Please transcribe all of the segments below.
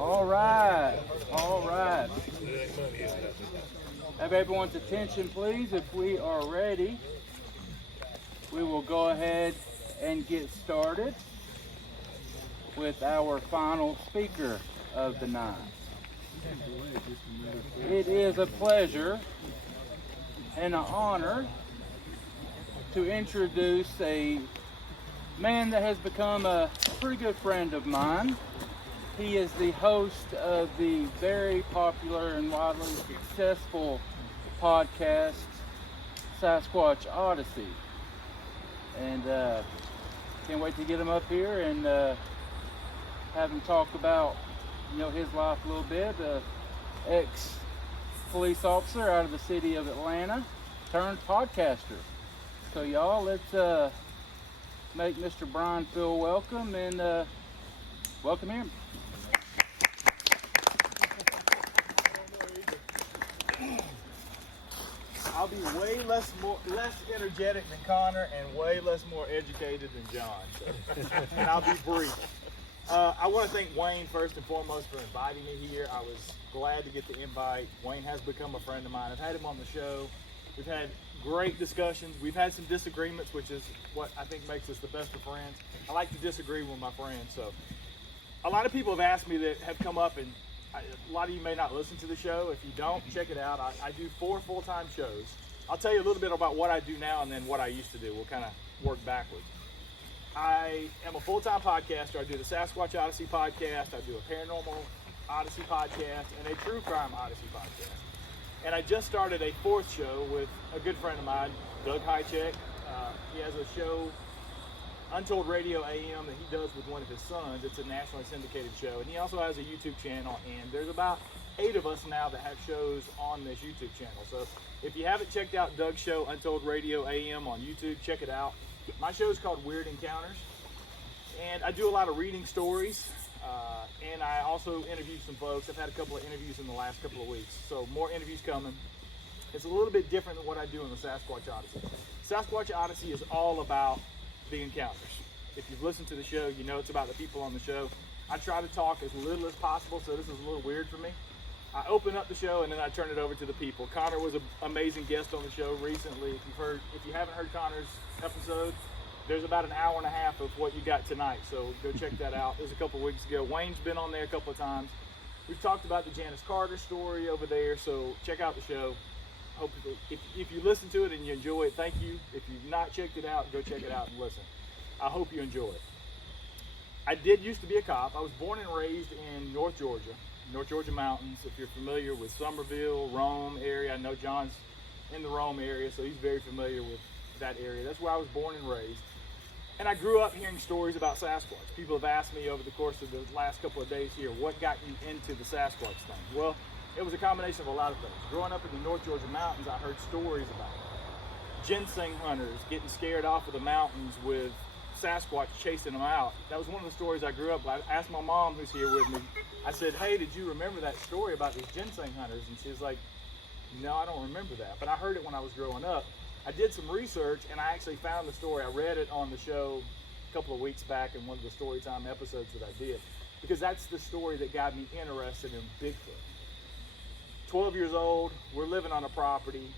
All right. All right. Have everyone's attention, please. If we are ready, we will go ahead and get started with our final speaker of the night. It is a pleasure and an honor to introduce a man that has become a pretty good friend of mine. He is the host of the very popular and widely successful podcast, Sasquatch Odyssey. And can't wait to get him up here and have him talk about, his life a little bit. Ex-police officer out of the city of Atlanta, turned podcaster. So y'all, let's make Mr. Brian feel welcome and welcome him. I'll be way less energetic than Connor and way more educated than John. So. And I'll be brief. I want to thank Wayne first and foremost for inviting me here. I was glad to get the invite. Wayne has become a friend of mine. I've had him on the show. We've had great discussions. We've had some disagreements, which is what I think makes us the best of friends. I like to disagree with my friends. So a lot of people have asked me that have come up, and a lot of you may not listen to the show. If you don't, check it out. I do 4 full-time shows. I'll tell you a little bit about what I do now and then what I used to do. We'll kind of work backwards. I am a full-time podcaster. I do the Sasquatch Odyssey podcast. I do a paranormal Odyssey podcast and a true crime Odyssey podcast. And I just started a 4th show with a good friend of mine, Doug Hychek. He has a show, Untold Radio AM, that he does with one of his sons. It's a nationally syndicated show. And he also has a YouTube channel. And there's about 8 of us now that have shows on this YouTube channel. So if you haven't checked out Doug's show, Untold Radio AM on YouTube, check it out. My show is called Weird Encounters. And I do a lot of reading stories. And I also interview some folks. I've had a couple of interviews in the last couple of weeks. So more interviews coming. It's a little bit different than what I do in the Sasquatch Odyssey. Sasquatch Odyssey is all about the encounters. If you've listened to the show, you know it's about the people on the show. I try to talk as little as possible, so this is a little weird for me. I open up the show and then I turn it over to the people. Connor was an amazing guest on the show recently. If you haven't heard Connor's episode, there's about an hour and a half of what you got tonight, so go check that out. It was a couple of weeks ago. Wayne's been on there a couple of times. We've talked about the Janice Carter story over there, so check out the show. Hope if you listen to it and you enjoy it, thank you. If you've not checked it out, go check it out and listen. I hope you enjoy it. I did used to be a cop. I was born and raised in North Georgia mountains. If you're familiar with Somerville, Rome area, I know John's in the Rome area, so he's very familiar with that area. That's where I was born and raised. And I grew up hearing stories about Sasquatch. People have asked me over the course of the last couple of days here, what got you into the Sasquatch thing? Well, it was a combination of a lot of things. Growing up in the North Georgia mountains, I heard stories about ginseng hunters getting scared off of the mountains with Sasquatch chasing them out. That was one of the stories I grew up with. I asked my mom, who's here with me, I said, hey, did you remember that story about these ginseng hunters? And she was like, no, I don't remember that. But I heard it when I was growing up. I did some research and I actually found the story. I read it on the show a couple of weeks back in one of the Storytime episodes that I did, because that's the story that got me interested in Bigfoot. 12 years old, we're living on a property.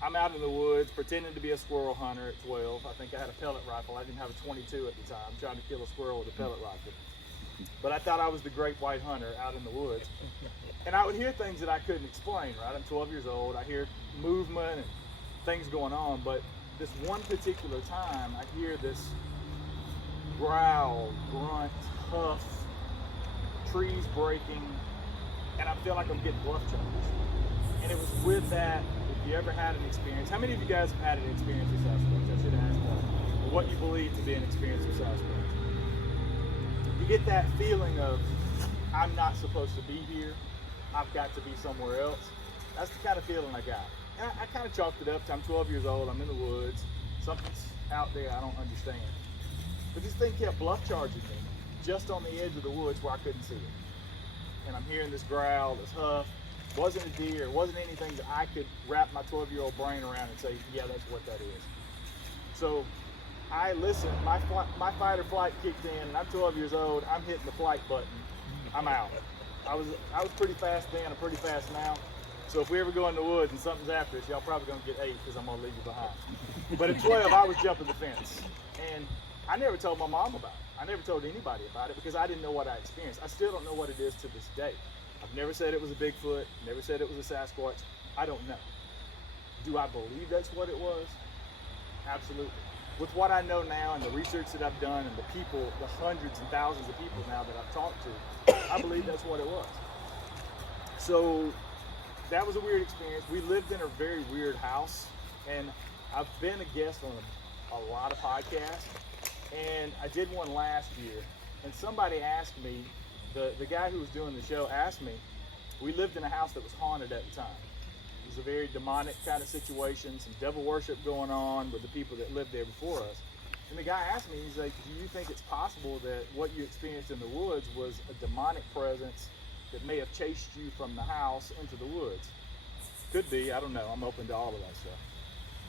I'm out in the woods pretending to be a squirrel hunter at 12. I think I had a pellet rifle. I didn't have a 22 at the time, trying to kill a squirrel with a pellet rifle. But I thought I was the great white hunter out in the woods. And I would hear things that I couldn't explain, right? I'm 12 years old. I hear movement and things going on, but this one particular time I hear this growl, grunt, huff, trees breaking, and I feel like I'm getting bluff charged. And it was with that, if you ever had an experience, how many of you guys have had an experience with Sasquatch? I should ask that. What you believe to be an experience with Sasquatch. You get that feeling of, I'm not supposed to be here, I've got to be somewhere else. That's the kind of feeling I got. And I kind of chalked it up to I'm 12 years old, I'm in the woods, something's out there I don't understand. But this thing kept bluff charging me just on the edge of the woods where I couldn't see it. And I'm hearing this growl, this huff. It wasn't a deer, it wasn't anything that I could wrap my 12-year-old brain around and say, yeah, that's what that is. So I listened, my fight or flight kicked in, and I'm 12 years old, I'm hitting the flight button, I'm out. I was pretty fast then, I'm pretty fast now. So if we ever go in the woods and something's after us, y'all probably gonna get 8 because I'm gonna leave you behind. But at 12, I was jumping the fence. And I never told my mom about it. I never told anybody about it because I didn't know what I experienced. I still don't know what it is to this day. I've never said it was a Bigfoot, never said it was a Sasquatch. I don't know. Do I believe that's what it was? Absolutely. With what I know now and the research that I've done and the people, the hundreds and thousands of people now that I've talked to, I believe that's what it was. So that was a weird experience. We lived in a very weird house, and I've been a guest on a lot of podcasts, and I did one last year, and somebody asked me, the guy who was doing the show asked me, we lived in a house that was haunted at the time. It was a very demonic kind of situation, some devil worship going on with the people that lived there before us. And the guy asked me, he's like, do you think it's possible that what you experienced in the woods was a demonic presence that may have chased you from the house into the woods? Could be, I don't know, I'm open to all of that stuff.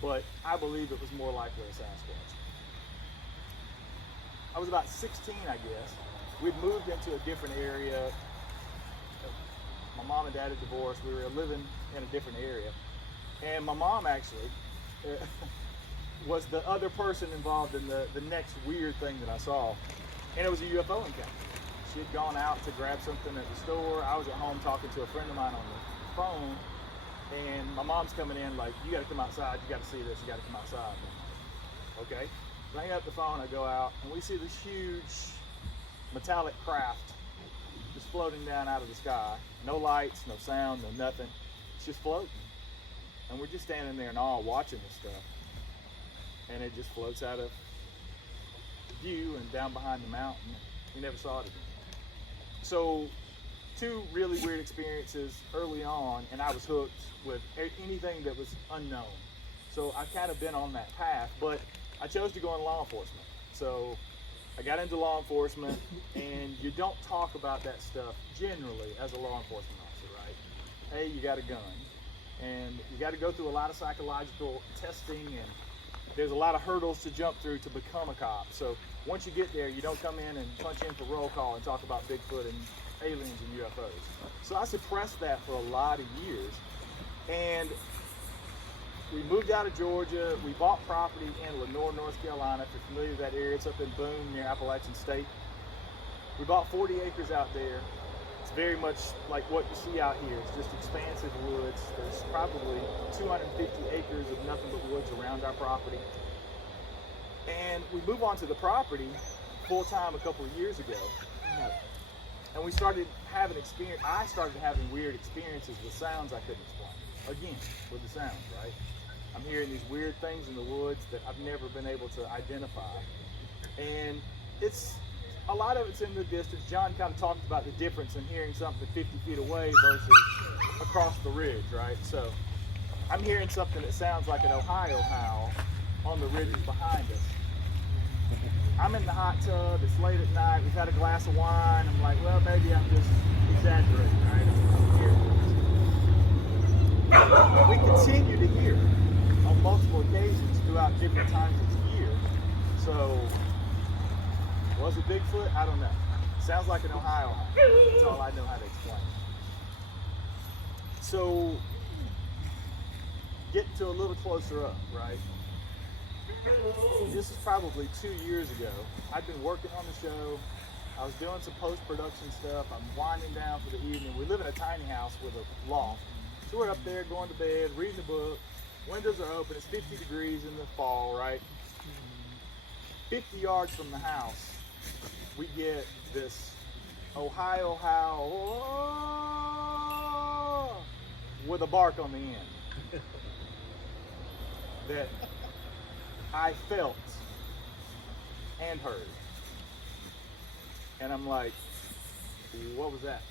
But I believe it was more likely a Sasquatch. I was about 16, I guess. We'd moved into a different area. My mom and dad had divorced. We were living in a different area. And my mom actually was the other person involved in the next weird thing that I saw. And it was a UFO encounter. She had gone out to grab something at the store. I was at home talking to a friend of mine on the phone. And my mom's coming in like, you gotta come outside, you gotta see this, you gotta come outside. Okay. I hang up the phone, I go out, and we see this huge metallic craft just floating down out of the sky. No lights, no sound, no nothing. It's just floating. And we're just standing there in awe watching this stuff. And it just floats out of view and down behind the mountain. We never saw it again. So, 2 really weird experiences early on, and I was hooked with anything that was unknown. So I've kind of been on that path, but I chose to go in law enforcement. So I got into law enforcement, and you don't talk about that stuff generally as a law enforcement officer, right? Hey, you got a gun, and you got to go through a lot of psychological testing, and there's a lot of hurdles to jump through to become a cop. So once you get there, you don't come in and punch in for roll call and talk about Bigfoot and aliens and UFOs. So I suppressed that for a lot of years, and we moved out of Georgia. We bought property in Lenore, North Carolina. If you're familiar with that area, it's up in Boone near Appalachian State. We bought 40 acres out there. It's very much like what you see out here. It's just expansive woods. There's probably 250 acres of nothing but woods around our property. And we moved onto the property full time a couple of years ago. And we started having I started having weird experiences with sounds I couldn't explain. Again, with the sounds, right? I'm hearing these weird things in the woods that I've never been able to identify. And a lot of it's in the distance. John kind of talked about the difference in hearing something 50 feet away versus across the ridge, right? So I'm hearing something that sounds like an Ohio howl on the ridges behind us. I'm in the hot tub, it's late at night, we've had a glass of wine. I'm like, well, maybe I'm just exaggerating, right? I'm here. We continue to hear on multiple occasions throughout different times of the year. So, was it Bigfoot? I don't know. Sounds like an Ohio howl. That's all I know how to explain. So, get to a little closer up, right? This is probably 2 years ago. I've been working on the show. I was doing some post-production stuff. I'm winding down for the evening. We live in a tiny house with a loft. So we're up there going to bed, reading a book. Windows are open. It's 50 degrees in the fall, right? 50 yards from the house, we get this Ohio howl with a bark on the end that I felt and heard. And I'm like, what was that?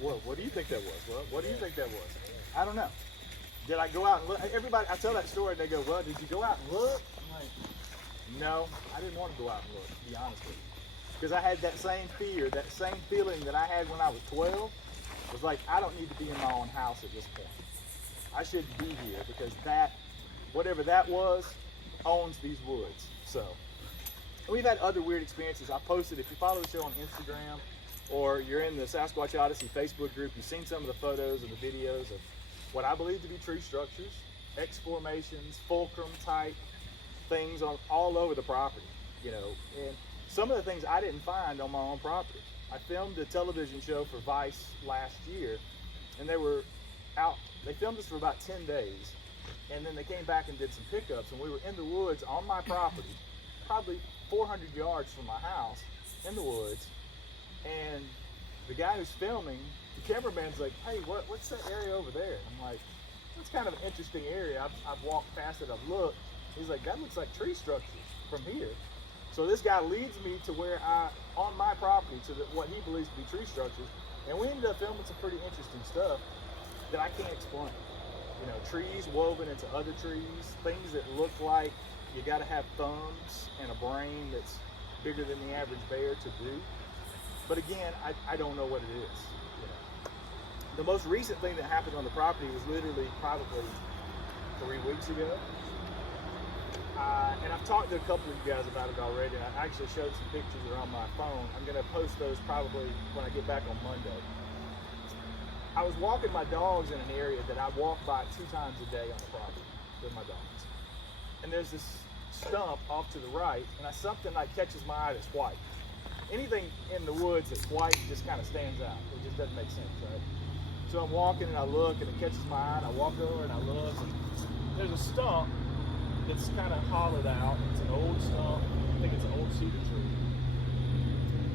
What do you think that was? What do you think that was? I don't know. Did I go out and look? Everybody, I tell that story and they go, well, did you go out and look? I'm like, no, I didn't want to go out and look, to be honest with you. Because I had that same fear, that same feeling that I had when I was 12. It was like, I don't need to be in my own house at this point. I should be here because that, whatever that was, owns these woods. So, and we've had other weird experiences. I posted, if you follow the show on Instagram, or you're in the Sasquatch Odyssey Facebook group, you've seen some of the photos and the videos of what I believe to be tree structures, X formations, fulcrum type things on all over the property, you know. And some of the things I didn't find on my own property. I filmed a television show for Vice last year, and they were out, they filmed this for about 10 days, and then they came back and did some pickups, and we were in the woods on my property, probably 400 yards from my house, in the woods, and the guy who's filming, the cameraman's like, hey, what's that area over there? I'm like, that's kind of an interesting area. I've walked past it, I've looked. He's like, that looks like tree structures from here. So this guy leads me to where on my property, to what he believes to be tree structures, and we ended up filming some pretty interesting stuff that I can't explain. You know, trees woven into other trees, things that look like you gotta have thumbs and a brain that's bigger than the average bear to do. But again, I don't know what it is. You know. The most recent thing that happened on the property was literally probably 3 weeks ago. And I've talked to a couple of you guys about it already, and I actually showed some pictures that are on my phone. I'm gonna post those probably when I get back on Monday. I was walking my dogs in an area that I walk by 2 times a day on the property with my dogs. And there's this stump off to the right, and something like catches my eye that's white. Anything in the woods that's white just kind of stands out. It just doesn't make sense, right? So I'm walking and I look, and it catches my eye, and I walk over and I look, and there's a stump that's kind of hollowed out. It's an old stump. I think it's an old cedar tree.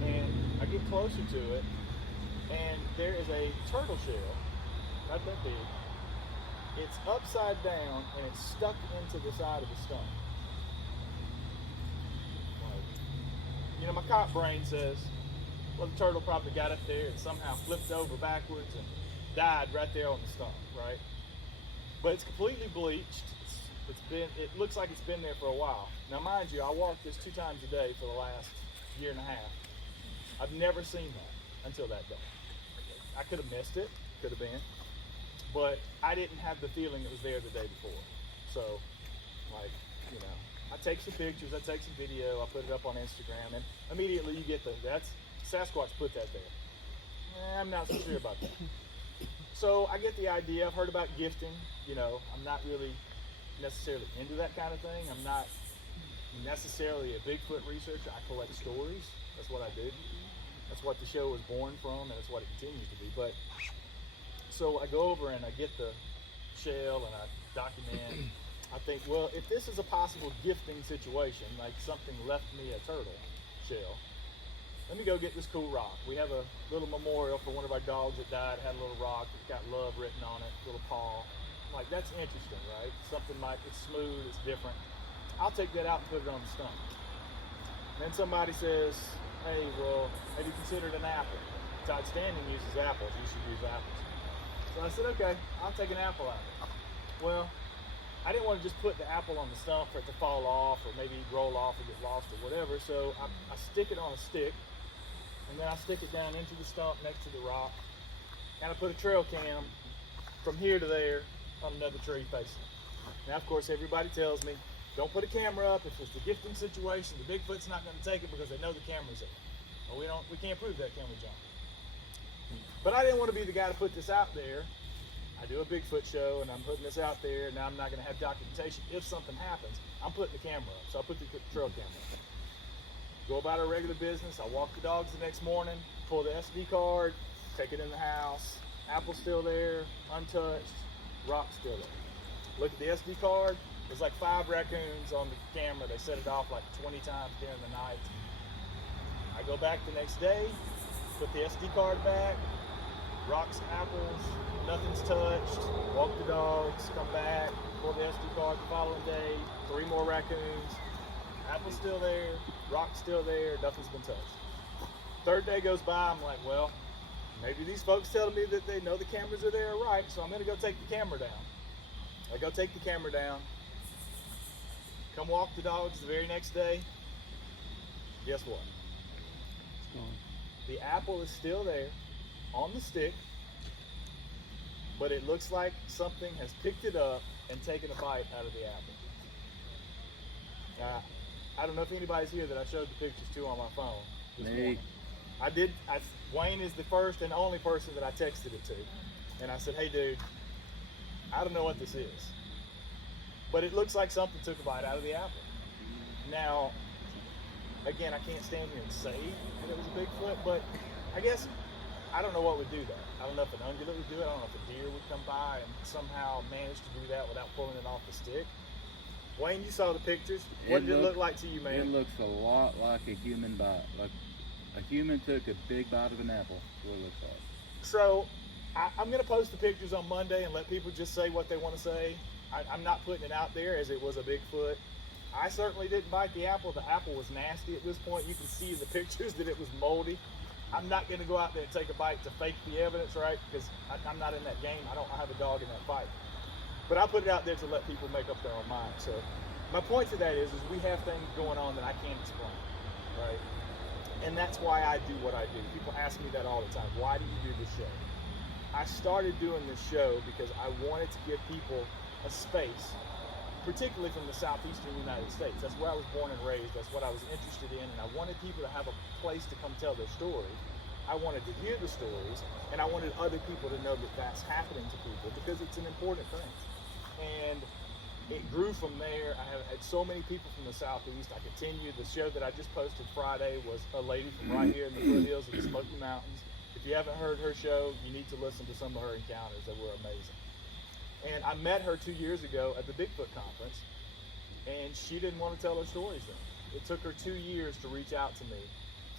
And I get closer to it, and there is a turtle shell, not that big. It's upside down, and it's stuck into the side of the stump. You know, my cop brain says, well, the turtle probably got up there and somehow flipped over backwards and died right there on the stump, right? But it's completely bleached. It looks like it's been there for a while. Now, mind you, I walked this 2 times a day for the last 1.5 years. I've never seen that until that day. I could have missed it, could have been, but I didn't have the feeling it was there the day before. So, like, you know, I take some pictures, I take some video, I put it up on Instagram, and immediately you get that's Sasquatch put that there. I'm not so sure about that. So I get the idea. I've heard about gifting. You know, I'm not really necessarily into that kind of thing. I'm not necessarily a Bigfoot researcher. I collect stories. That's what I do. That's what the show was born from, and it's what it continues to be. But so I go over and I get the shell and I document. I think, well, if this is a possible gifting situation, like something left me a turtle shell, let me go get this cool rock. We have a little memorial for one of our dogs that died. It had a little rock. It's got love written on it, little paw. I'm like, that's interesting, right? Something like, it's smooth, it's different. I'll take that out and put it on the stump. And then somebody says, hey, well, have you considered an apple? Todd Standing uses apples. You should use apples. So I said, okay, I'll take an apple out of it. Well, I didn't want to just put the apple on the stump for it to fall off or maybe roll off or get lost or whatever. So I stick it on a stick, and then I stick it down into the stump next to the rock, and I put a trail cam from here to there on another tree facing. Now, of course, everybody tells me, don't put a camera up. If it's the gifting situation, the Bigfoot's not going to take it because they know the camera's there. Well, we can't prove that, can we, John? But I didn't want to be the guy to put this out there. I do a Bigfoot show, and I'm putting this out there, and now I'm not going to have documentation. If something happens, I'm putting the camera up. So I put the trail camera up. Go about our regular business. I walk the dogs the next morning, pull the SD card, take it in the house. Apple's still there, untouched, rock's still there. Look at the SD card. There's like 5 raccoons on the camera. They set it off like 20 times during the night. I go back the next day, put the SD card back, rocks, apples, nothing's touched, walk the dogs, come back, pull the SD card the following day, 3 more raccoons, apple's still there, rock's still there, nothing's been touched. 3rd day goes by, I'm like, well, maybe these folks telling me that they know the cameras are there are right, so I'm gonna go take the camera down. I go take the camera down, come walk the dogs the very next day. Guess what? The apple is still there on the stick, but it looks like something has picked it up and taken a bite out of the apple. Now, I don't know if anybody's here that I showed the pictures to on my phone this morning. Wayne is the first and only person that I texted it to. And I said, hey dude, I don't know what this is, but it looks like something took a bite out of the apple. Now, again, I can't stand here and say that it was a Bigfoot, but I guess I don't know what would do that. I don't know if an ungulate would do it. I don't know if a deer would come by and somehow manage to do that without pulling it off the stick. Wayne, you saw the pictures. What did it look like to you, man? It looks a lot like a human bite. Like a human took a big bite of an apple. That's what it looks like. So I'm going to post the pictures on Monday and let people just say what they want to say. I'm not putting it out there as it was a Bigfoot. I certainly didn't bite the apple. The apple was nasty at this point. You can see in the pictures that it was moldy. I'm not going to go out there and take a bite to fake the evidence, right? Because I'm not in that game. I don't have a dog in that fight. But I put it out there to let people make up their own mind. So my point to that is we have things going on that I can't explain, right? And that's why I do what I do. People ask me that all the time. Why do you do this show? I started doing this show because I wanted to give people a space, particularly from the southeastern United States. That's where I was born and raised. That's what I was interested in. And I wanted people to have a place to come tell their story. I wanted to hear the stories, and I wanted other people to know that that's happening to people because it's an important thing. And it grew from there. I have had so many people from the southeast. I continue. The show that I just posted Friday was a lady from right here in the foothills of the Smoky Mountains. If you haven't heard her show, you need to listen to some of her encounters. They were amazing. And I met her 2 years ago at the Bigfoot conference, and she didn't want to tell her stories then. It took her 2 years to reach out to me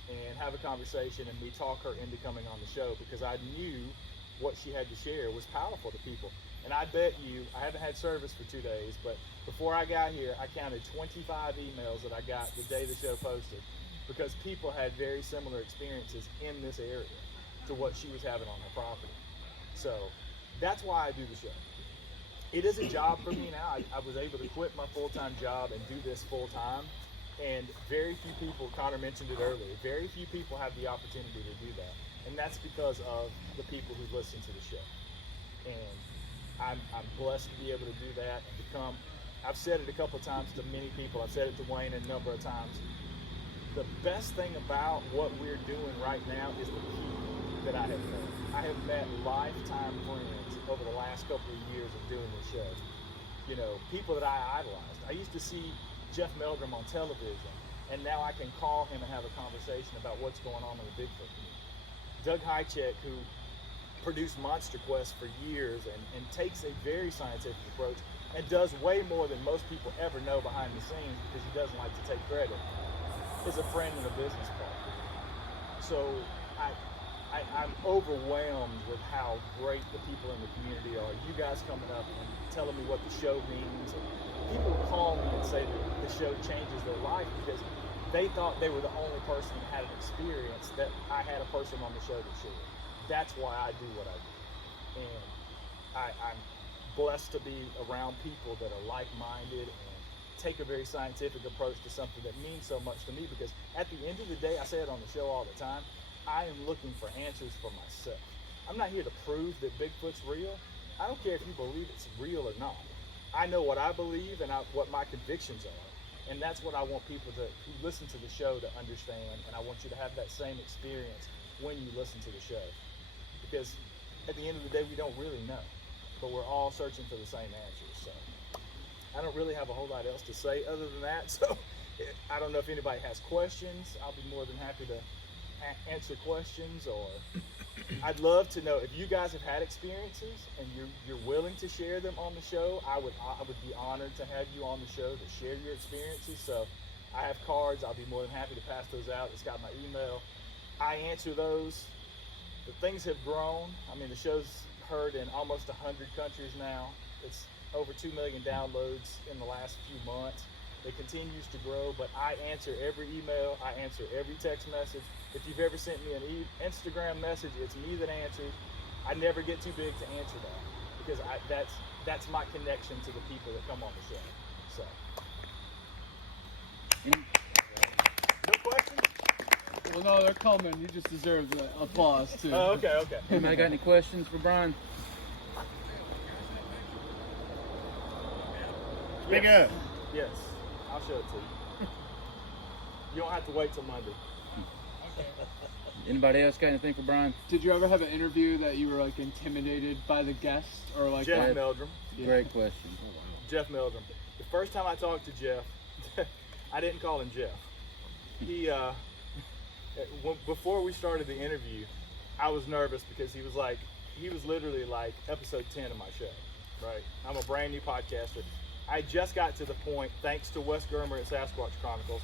and have a conversation and me talk her into coming on the show because I knew what she had to share was powerful to people. And I bet you, I haven't had service for 2 days, but before I got here, I counted 25 emails that I got the day the show posted because people had very similar experiences in this area to what she was having on her property. So that's why I do the show. It is a job for me now. I was able to quit my full-time job and do this full-time. And very few people, Connor mentioned it earlier, very few people have the opportunity to do that. And that's because of the people who listen to the show. And I'm blessed to be able to do that and become, I've said it a couple of times to many people. I've said it to Wayne a number of times. The best thing about what we're doing right now is the people that I have met. I have met lifetime friends over the last couple of years of doing this show. You know, people that I idolized. I used to see Jeff Meldrum on television, and now I can call him and have a conversation about what's going on in the Bigfoot community. Doug Hychek, who produced Monster Quest for years and takes a very scientific approach and does way more than most people ever know behind the scenes because he doesn't like to take credit, is a friend and a business partner. So I'm overwhelmed with how great the people in the community are. You guys coming up and telling me what the show means. And people call me and say that the show changes their life because they thought they were the only person that had an experience that I had a person on the show that shared. That's why I do what I do. And I'm blessed to be around people that are like-minded and take a very scientific approach to something that means so much to me because at the end of the day, I say it on the show all the time, I am looking for answers for myself. I'm not here to prove that Bigfoot's real. I don't care if you believe it's real or not. I know what I believe and what my convictions are. And that's what I want people who listen to the show to understand. And I want you to have that same experience when you listen to the show. Because at the end of the day, we don't really know. But we're all searching for the same answers. So I don't really have a whole lot else to say other than that. So I don't know if anybody has questions. I'll be more than happy to answer questions, or I'd love to know if you guys have had experiences and you're willing to share them on the show. I would be honored to have you on the show to share your experiences. So I have cards. I'll be more than happy to pass those out. It's got my email. I answer those. The things have grown. I mean, the show's heard in almost 100 countries now. It's over 2 million downloads in the last few months. It continues to grow, but I answer every email. I answer every text message. If you've ever sent me an Instagram message, it's me that answers. I never get too big to answer that because that's my connection to the people that come on the show. So, no questions? Well, no, they're coming. You just deserve the applause too. Oh, okay. Anybody got any questions for Brian? Big up. Yes, I'll show it to you. You don't have to wait till Monday. Anybody else got anything for Brian? Did you ever have an interview that you were like intimidated by the guest or like Jeff that? Meldrum. Great question. Jeff Meldrum. The first time I talked to Jeff, I didn't call him Jeff. He, before we started the interview, I was nervous because he was literally like episode 10 of my show, right? I'm a brand new podcaster. I just got to the point, thanks to Wes Germer at Sasquatch Chronicles,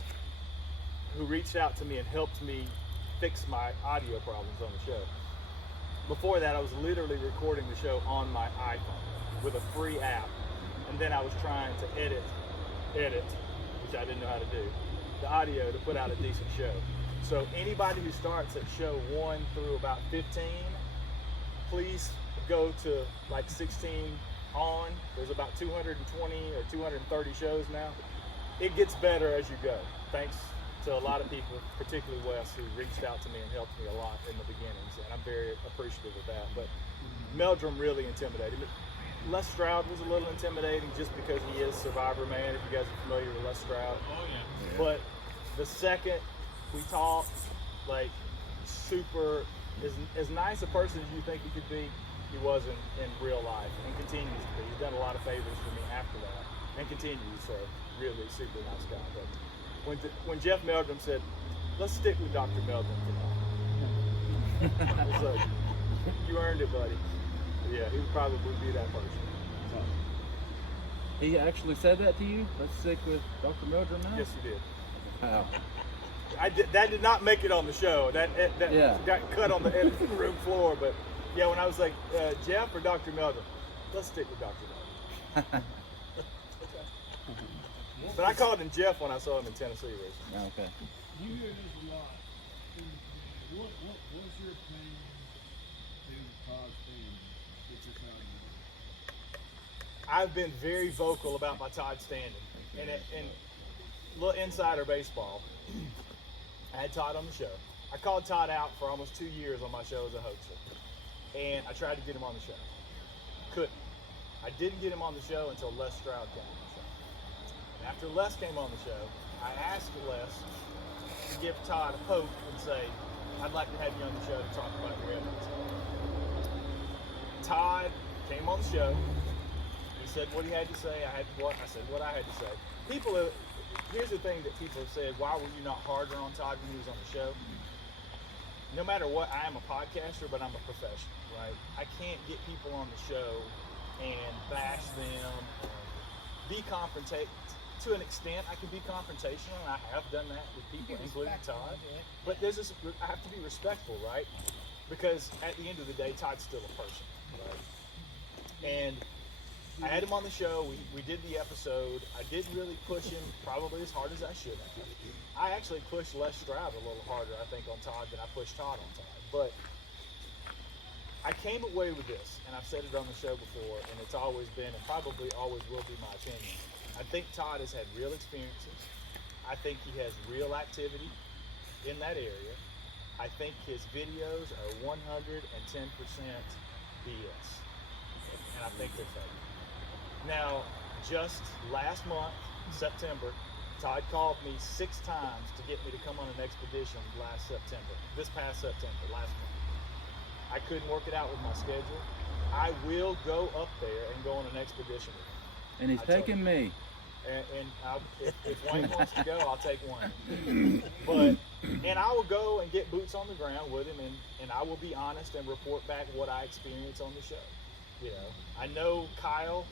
who reached out to me and helped me fix my audio problems on the show. Before that, I was literally recording the show on my iPhone with a free app. And then I was trying to edit, which I didn't know how to do, the audio to put out a decent show. So anybody who starts at show 1 through about 15, please go to like 16 on. There's about 220 or 230 shows now. It gets better as you go. Thanks to a lot of people, particularly Wes, who reached out to me and helped me a lot in the beginnings, and I'm very appreciative of that. But Meldrum really intimidated me. Les Stroud was a little intimidating just because he is Survivor Man, if you guys are familiar with Les Stroud. Oh, yeah. But the second we talked, like, super, as nice a person as you think he could be, he wasn't in real life, and continues to be. He's done a lot of favors for me after that, and continues, so really super nice guy. But when Jeff Meldrum said, let's stick with Dr. Meldrum tonight, I was like, you earned it, buddy. Yeah, he would probably be that person. He actually said that to you? Let's stick with Dr. Meldrum now? Yes, he did. Wow. That did not make it on the show. That Yeah. got cut on the editing room floor. But yeah, when I was like, Jeff or Dr. Meldrum, let's stick with Dr. Meldrum. But I called him Jeff when I saw him in Tennessee recently. Okay. You hear this a lot. What's your opinion to Todd Stanley? What's your opinion? I've been very vocal about my Todd standing. And little insider baseball, I had Todd on the show. I called Todd out for almost 2 years on my show as a hoaxer. And I tried to get him on the show. Couldn't. I didn't get him on the show until Les Stroud came on the show. And after Les came on the show, I asked Les to give Todd a poke and say, I'd like to have you on the show to talk about your evidence. Todd came on the show. He said what he had to say. I said what I had to say. Here's the thing that people have said, why were you not harder on Todd when he was on the show? No matter what, I am a podcaster, but I'm a professional, right? I can't get people on the show and bash them, be confrontational. To an extent, I can be confrontational, and I have done that with people, including Todd. But I have to be respectful, right? Because at the end of the day, Todd's still a person, right? And I had him on the show. We did the episode. I didn't really push him probably as hard as I should have. I actually pushed Les Stroud a little harder, I think, on Todd than I pushed Todd on Todd. But I came away with this, and I've said it on the show before, and it's always been and probably always will be my opinion. I think Todd has had real experiences. I think he has real activity in that area. I think his videos are 110% BS. And I think they're fake. Now, just last month, September, Todd called me 6 times to get me to come on an expedition this past September, last month. I couldn't work it out with my schedule. I will go up there and go on an expedition with him. And he's taking me. And if Wayne wants to go, I'll take Wayne. And I will go and get boots on the ground with him, and I will be honest and report back what I experience on the show. You know, I know Kyle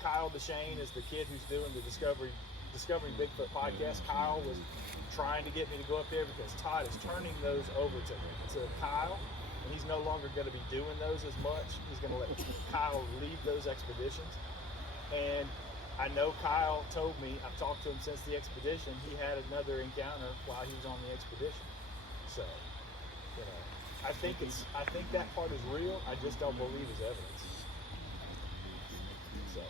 DeShane is the kid who's doing the Discovering Bigfoot podcast. Kyle was trying to get me to go up there because Todd is turning those over to Kyle, and he's no longer going to be doing those as much. He's going to let Kyle lead those expeditions. And I know Kyle told me, I've talked to him since the expedition, he had another encounter while he was on the expedition. So, you know, I think that part is real. I just don't believe his evidence. So,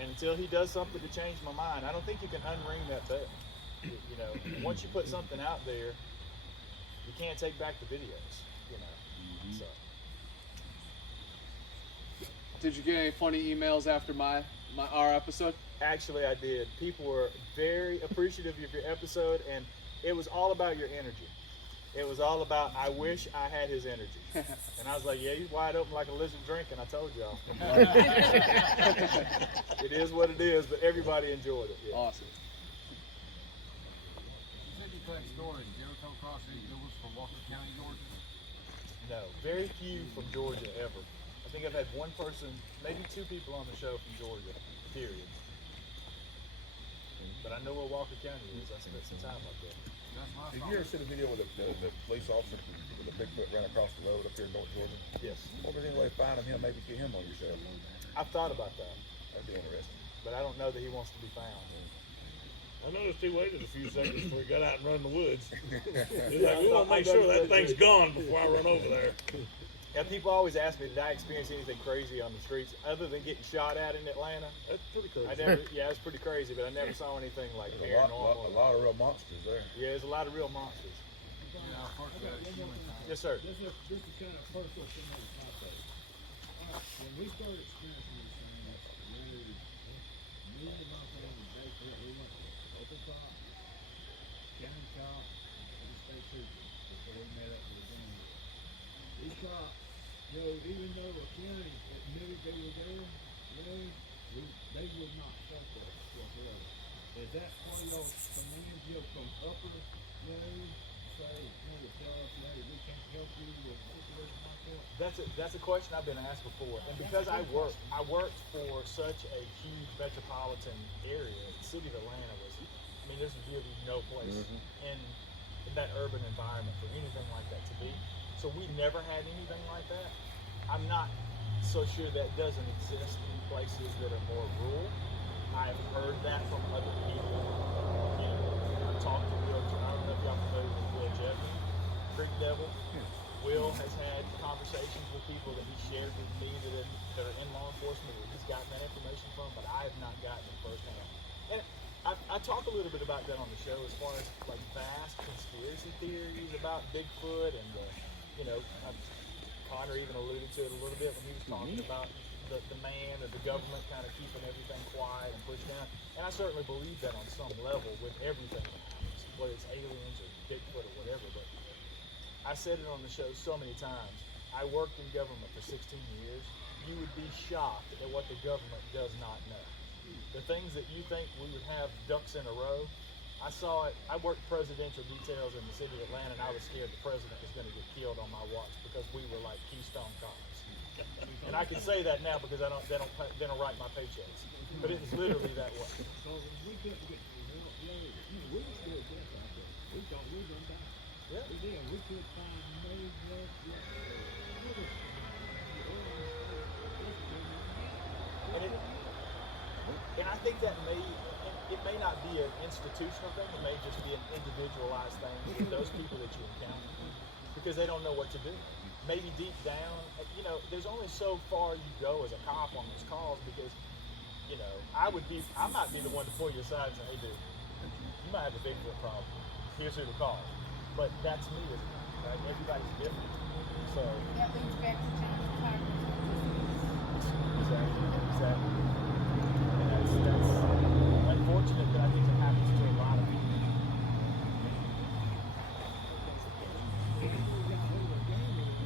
and until he does something to change my mind, I don't think you can unring that bell. You know, once you put something out there, you can't take back the videos. You know, so. Did you get any funny emails after our episode? Actually, I did. People were very appreciative of your episode, and It was all about your energy. It was all about, I wish I had his energy. And I was like, yeah, he's wide open like a lizard drinking, I told y'all. It is what it is, but everybody enjoyed it. Yeah. Awesome. You said you collect stories. Did you ever come across any good ones from Walker County, Georgia? No, very few from Georgia ever. I think I've had one person, maybe two people on the show from Georgia, period. But I know where Walker County is. I spent some time up there. That's my Did you ever see the video with the police officer with the Bigfoot ran across the road up here in North Georgia? Yes. What was any way of finding him? Maybe get him on your show. I've thought about that, That'd be interesting. but I don't know that he wants to be found. I noticed he waited a few seconds before he got out and run in the woods. He's Yeah, like, we want to make sure that thing's gone before I run over there. And people always ask me, did I experience anything crazy on the streets other than getting shot at in Atlanta? That's pretty crazy. I never, yeah, it's pretty crazy, but I never saw anything like There's a paranormal. lot of real monsters there. Yeah, there's a lot of real monsters. Yeah, first of all, Yes, sir. this is kind of personal to me. When we started experiencing these things, me and my family, we went to local cop, county cop, and the state trooper before we met up with the gang. These cops, even though the county admitted they were there, they would not trust us whatsoever. Is that why y'all command from upper, say, tell us, we can't help you with situations like that? That's a question I've been asked before, and because I worked for such a huge metropolitan area, the city of Atlanta was, I mean, there's really no place in that urban environment for anything like that to be. So we never had anything like that. I'm not so sure that doesn't exist in places that are more rural. I've heard that from other people. I've talked to Will, I don't know if y'all familiar with Will Jeffrey, Creek Devil. Will has had conversations with people that he shared with me that are in law enforcement that he's gotten that information from, but I have not gotten it firsthand. And I talk a little bit about that on the show as far as like vast conspiracy theories about Bigfoot and Connor even alluded to it a little bit when he was talking about the man or the government kind of keeping everything quiet and pushed down. And I certainly believe that on some level with everything that happens, whether it's aliens or Bigfoot or whatever. But I said it on the show so many times. I worked in government for 16 years. You would be shocked at what the government does not know. The things that you think we would have ducks in a row, I saw it. I worked presidential details in the city of Atlanta, and I was scared the president was going to get killed on my watch because we were like Keystone Cops. And I can say that now because they don't write my paychecks. But it was literally that way. So we couldn't get we were still dead out there. We thought we were gonna die. Yeah. We did. We could find no blood. And I think that it may not be an institutional thing, it may just be an individualized thing with those people that you encounter because they don't know what to do. Maybe deep down, there's only so far you go as a cop on those calls because, I might be the one to pull you aside and say, hey dude, you might have a Bigfoot problem. Here's who to call. But that's me as a cop, right? Everybody's different. So That leads back to John's Parker. Exactly. And that's unfortunate, but I think it happens to a lot of people.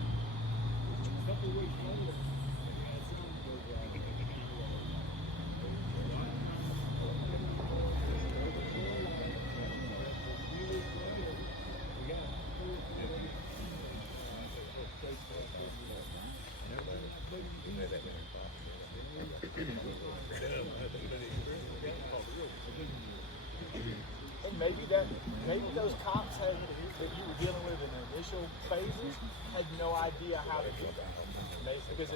A couple weeks later, we had some And maybe those cops that you were dealing with in the initial phases had no idea how to do that. Because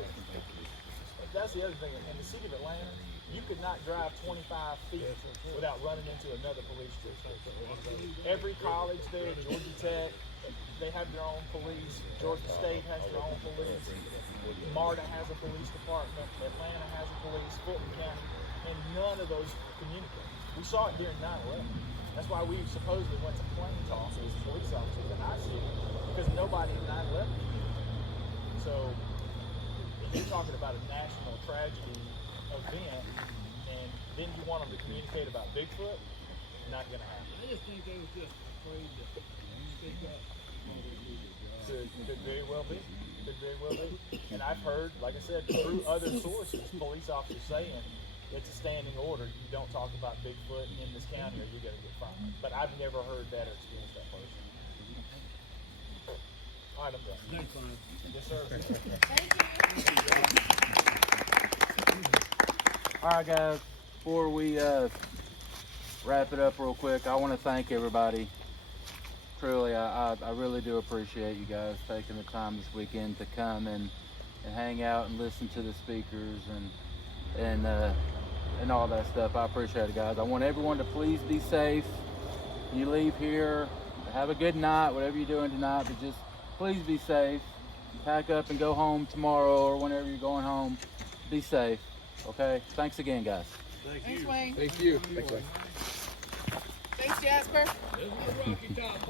that's the other thing. In the city of Atlanta, you could not drive 25 feet without running into another police station. Every college there, Georgia Tech, they have their own police. Georgia State has their own police. MARTA has a police department. Atlanta has a police. Fulton County. And none of those communicate. We saw it during 9/11. That's why we supposedly went to plane toss as police officers in our city because nobody in 9/11 communicated. So you're talking about a national tragedy event, and then you want them to communicate about Bigfoot? Not going to happen. I just think they was just afraid to speak up. Could very well be. Could very well be. And I've heard, like I said, through other sources, police officers saying it's a standing order. You don't talk about Bigfoot in this county or you're going to get fined. But I've never heard that or experienced that person. All right, I'm done. Thanks, Ryan. Yes, sir. All right, guys. Before we wrap it up real quick, I want to thank everybody. Truly, I really do appreciate you guys taking the time this weekend to come and hang out and listen to the speakers and all that stuff. I appreciate it, guys. I want everyone to please be safe. You leave here, have a good night, whatever you're doing tonight, but just please be safe. Pack up and go home tomorrow or whenever you're going home. Be safe, okay? Thanks again, guys. Thanks, Wayne. Thank you. Thanks, Wayne. Thanks, Jasper. This is the Rocky Top.